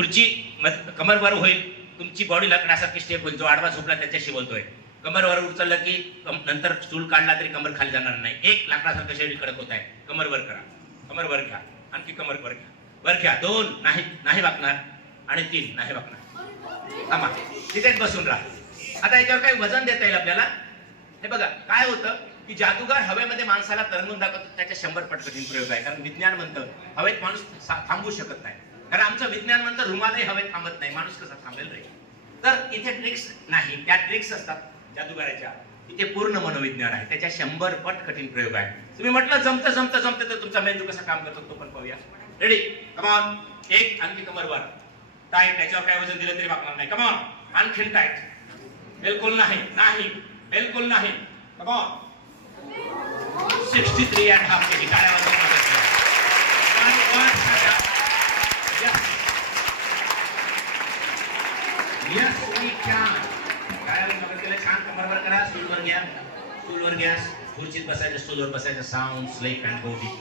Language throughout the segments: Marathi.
खुर्ची कमरवर होईल, तुमची बॉडी लकण्यासारखी स्टेप होईल. जो आडवा झोपला त्याच्याशी बोलतोय. कमरवर उचललं की नंतर स्टूल काढला तरी कमर खाली जाणार नाही. एक लाकडासारखं शरीर कडक होत आहे. कमरवर करा, कमरवर घ्या, आणखी कमरवर घ्या, वर घ्या. 2 नाही वाकणार आणि 3 नाही वाकणार. थांबा, तिथेच बसून राहा. आता याच्यावर काही वजन देता येईल आपल्याला. हे बघा काय होतं की जादूगार हवेमध्ये माणसाला तरंगून दाखवतो. त्याच्या 100 पट कठीण प्रयोग आहे. कारण विज्ञान म्हणतं हवेत माणूस थांबू शकत नाही. कारण आमचं विज्ञान म्हणतं रुमालही हवेत थांबत नाही. माणूस कसा थांबेल रे? तर इथे ट्रिक्स नाही, त्या ट्रिक्स असतात जादूगाराच्या. इथे पूर्ण मनोविज्ञान आहे. त्याच्या 100 पट कठीण प्रयोग आहे. तुम्ही म्हटलं जमतं तर तुमचा मेंदू कसा काम करतो तो पण पाहूया. रेडी? Come on. एक आणखी कमरवर टाईट. त्याच्यावर काय वजन दिलं तरी वाकणार नाही. Come on. आणखीन टाईट. बिलकुल नाही, बिलकुल नाही. Come on. 63.5 kg. टाळ्या वाजवा. Yes, we can. काय केलं? छान कमरवर करा. स्टूलवर घ्या, स्टूलवर घ्या. खुर्चीत बसायचं, स्टूलवर बसायचं. Sound sleep and go deep.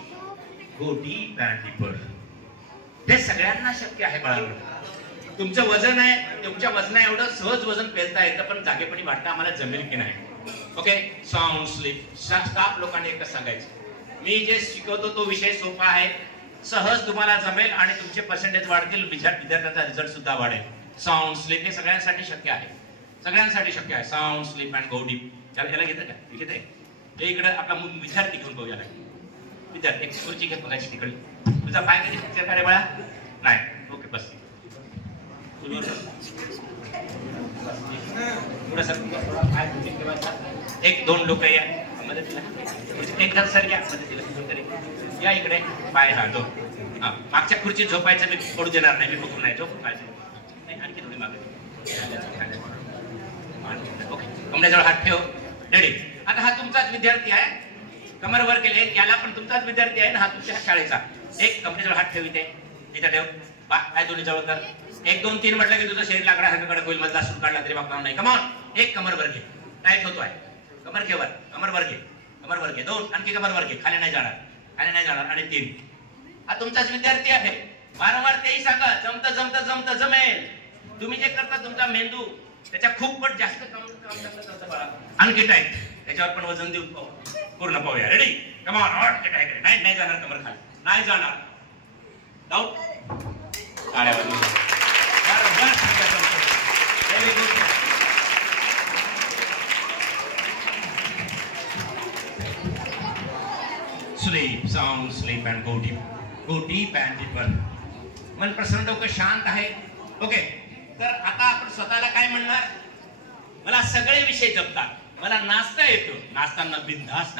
Go deep and deeper. हे सगळ्यांना शक्य आहे बाळांनो. तुमचं वजन आहे, तुमच्या वजना एवढं सहज वजन पेलता येतं, पण जागेपणी वाटतं आम्हाला जमेल की नाही. Okay, sound sleep. स्टाफ लोकांनी एकच सांगायचं, मी जे शिकवतो तो विषय सोपा आहे, सहज तुम्हाला जमेल आणि तुमचे पर्सेंटेज वाढतील, विद्यार्थ्यांचा रिझल्ट सुद्धा वाढेल. साऊंड स्लीप हे सगळ्यांसाठी शक्य आहे, सगळ्यांसाठी शक्य आहे. Sound sleep and go deep. याला घेतं का? घेत आहे. हे इकडे आपला विद्यार्थी घेऊन पाहूया. विद्यार्थी एक खुर्ची घेत बघायची तिकडे. तुझा पाय कधी पिक्चर काढे बाळा? नाही. ओके, बस. एक 2 लोक या मदतीला. एक जण सर या मदतीला. या इकडे. पाय हा 2. हा, मागच्या खुर्चीत झोपायचं मी पडू देणार नाही. मी बघून नाही झोपायचं. आणखी थोडी मागे. ओके, कमरेजवळ हात ठेव. रेडी? आता हा तुमचाच विद्यार्थी आहे. कमर वर केले. याला पण तुमचाच विद्यार्थी आहे ना, हा तुमच्या शाळेचा. एक कमरेजवळ हात ठेव. इथे ठेव. पाय दोन्ही जवळ कर. 1 2 3 म्हटलं की तुझं शरीर लाकडासारखं कडक होईल. मधला सूर काढला तरी वाकणार नाही. कमॉन. एक कमर वर घे. टाईट होतो आहे. कमर घे वर. कमर वर घे. कमर वर घे. 2 आणखी कमर वर घे. खाली नाही जाणार, खाली नाही जाणार. आणि 3. हा तुमचाच विद्यार्थी आहे. वारंवार तेही सांगा, जमतं जमेल. तुम्ही जे करता तुमचा मेंदू त्याच्या खूप पट जास्त काम करत बाळा. आणखी टाईट. त्याच्यावर पण वजन देऊ पूर्ण पाहूया. रेडी? Come on. टाईट. नाही जाणार कमर खाली, नाही जाणार. डाऊट. टाळ्या वाजवा. Very good. Sleep, sound sleep and go deep. Go deep and deeper. मन प्रसन्न, डोकं शांत आहे. ओके, तर आता आपण स्वतःला काय म्हणणार? मला सगळे विषय जमतात, मला नाचता येतो. नाचताना बिनधास्त